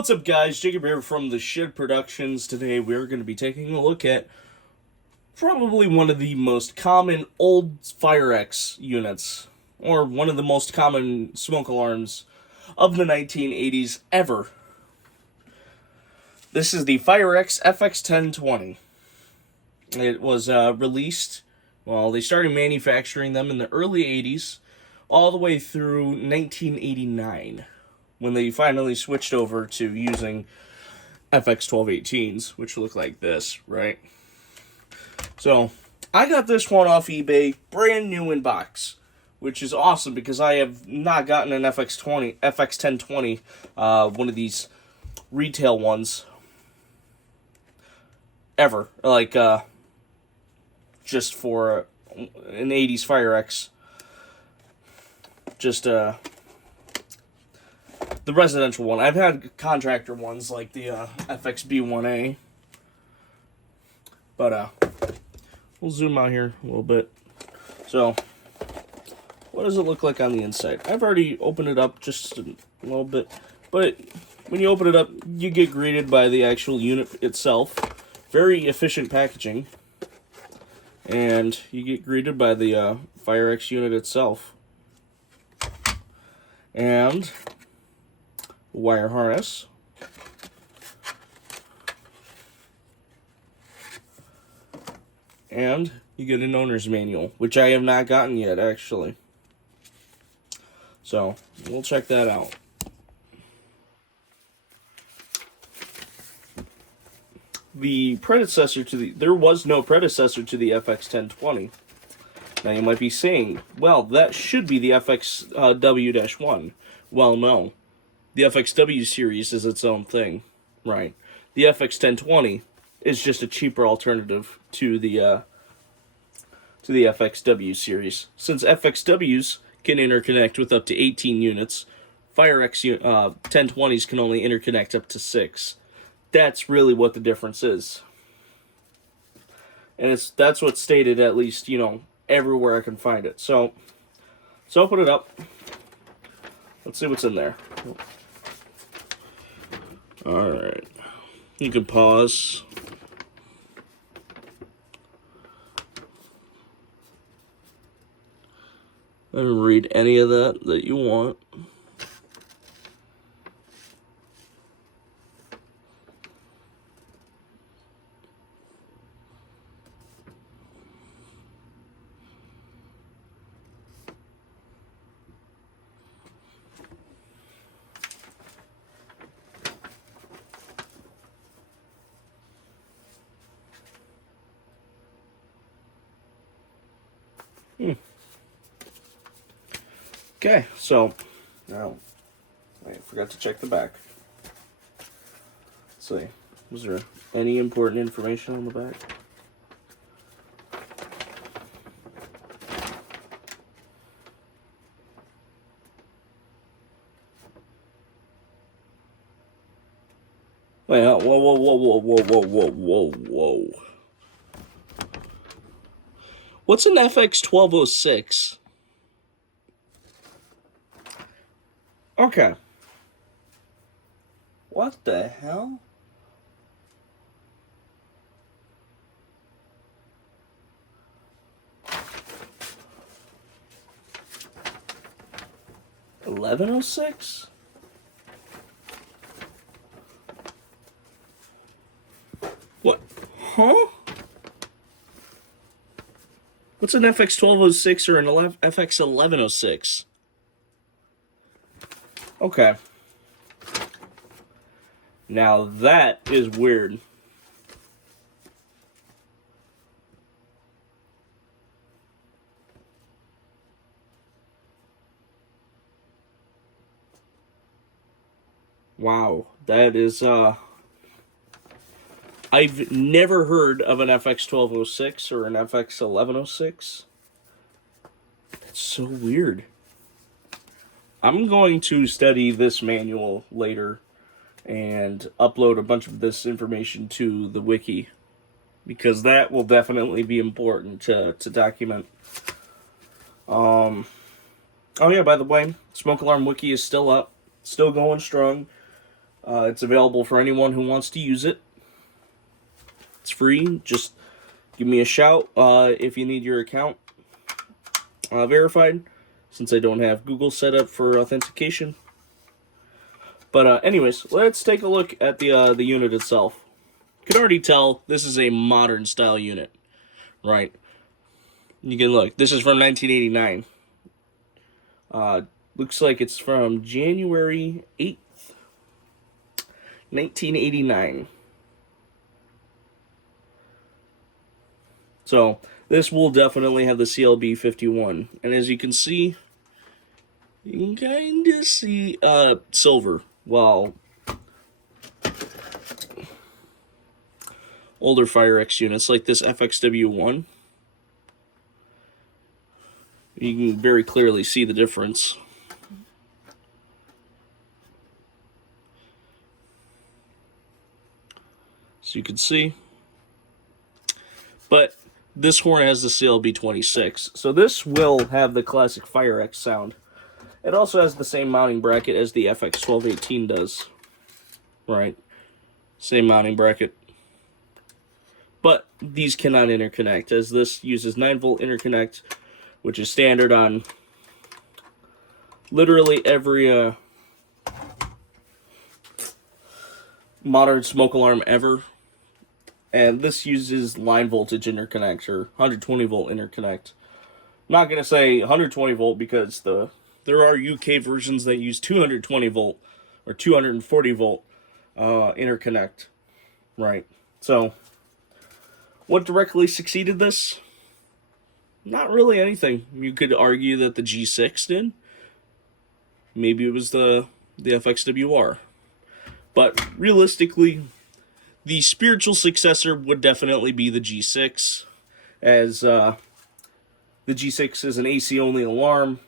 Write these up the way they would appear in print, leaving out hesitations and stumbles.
What's up, guys? Jacob here from the Shed Productions. Today we're going to be taking a look at probably one of the most common old Firex units, or one of the most common smoke alarms of the 1980s ever. This is the Firex FX1020. It was released, well, they started manufacturing them in the early 80s, all the way through 1989. When they finally switched over to using FX1218s, which look like this, right? So, I got this one off eBay, brand new in box, which is awesome because I have not gotten an FX1020, one of these retail ones, ever. Like, just for an 80s Firex. Just, the residential one. I've had contractor ones like the FXB1A. But we'll zoom out here a little bit. So, what does it look like on the inside? I've already opened it up just a little bit. But when you open it up, you get greeted by the actual unit itself. Very efficient packaging. And you get greeted by the Firex unit itself. And wire harness, and you get an owner's manual, which I have not gotten yet, actually. So we'll check that out. The predecessor to there was no predecessor to the FX1020. Now you might be saying, well, that should be the FXW-1. Well, no. The FXW series is its own thing, right? The FX1020 is just a cheaper alternative to the FXW series. Since FXWs can interconnect with up to 18 units, Firex 1020s can only interconnect up to 6. That's really what the difference is. And that's what's stated, at least, everywhere I can find it. So let's open it up. Let's see what's in there. Alright. You can pause. And read any of that you want. Okay, so now I forgot to check the back. Let's see. Was there any important information on the back? Wait, whoa. What's an FX1206? Okay. What the hell? $1106? What? Huh? What's an FX1206 or an FX1106? Okay. Now that is weird. Wow, that is I've never heard of an FX1206 or an FX1106. That's so weird. I'm going to study this manual later and upload a bunch of this information to the wiki, because that will definitely be important to document. Oh yeah, by the way, Smoke Alarm Wiki is still up, still going strong. It's available for anyone who wants to use it. It's free. Just give me a shout if you need your account verified, since I don't have Google set up for authentication. But anyways, let's take a look at the unit itself. You can already tell this is a modern style unit, right? You can look. This is from 1989. Looks like it's from January 8th, 1989. So this will definitely have the CLB51, and as you can see, you can kind of see silver. Well, older Firex units like this FX1020, you can very clearly see the difference. So you can see, but this horn has the CLB26, so this will have the classic Firex sound. It also has the same mounting bracket as the FX1218 does. Right. Same mounting bracket. But these cannot interconnect, as this uses 9-volt interconnect, which is standard on literally every modern smoke alarm ever. And this uses line voltage interconnect, or 120-volt interconnect. I'm not going to say 120-volt because there are UK versions that use 220-volt or 240-volt interconnect. Right. So, what directly succeeded this? Not really anything. You could argue that the G6 did. Maybe it was the FXWR. But realistically, the spiritual successor would definitely be the G6, as the G6 is an AC-only alarm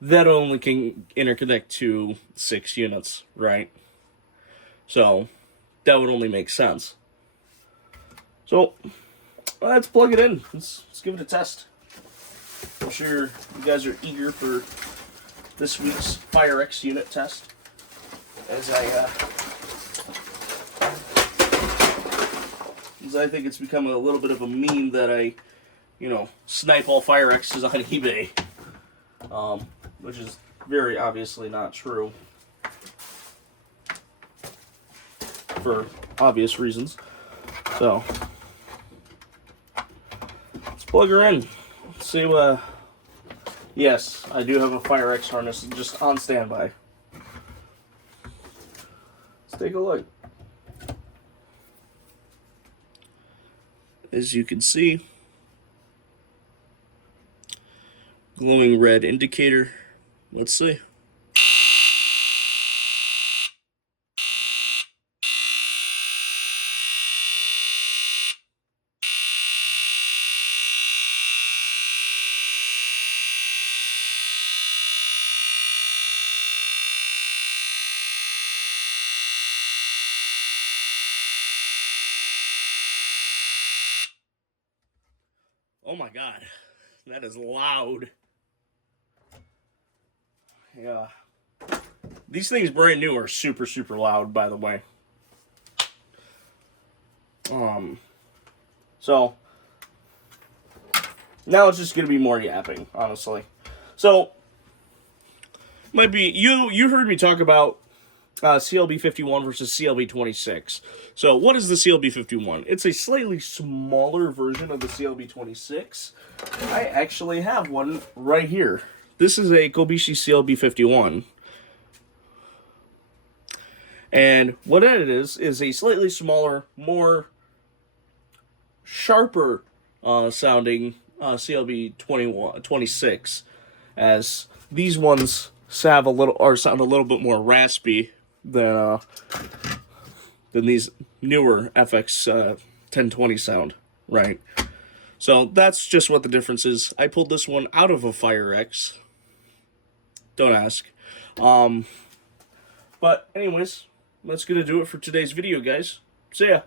that only can interconnect to 6 units, right? So, that would only make sense. So, let's plug it in. Let's give it a test. I'm sure you guys are eager for this week's Firex unit test, as I think it's become a little bit of a meme that I, snipe all Firexes on eBay, which is very obviously not true, for obvious reasons. So, let's plug her in. Let's see what. Yes, I do have a Firex harness just on standby. Let's take a look. As you can see, glowing red indicator. Let's see. Oh my god, that is loud. Yeah. These things brand new are super, super loud, by the way. So, now it's just going to be more yapping, honestly. So, might be, you heard me talk about CLB51 versus CLB26. So, what is the CLB51? It's a slightly smaller version of the CLB26. I actually have one right here. This is a Kobishi CLB51. And what it is a slightly smaller, more sharper sounding CLB26, as these ones sound a little bit more raspy than these newer FX 1020 sound, right? So that's just what the difference is. I pulled this one out of a Firex. Don't ask. But anyways, that's gonna do it for today's video, guys. See ya.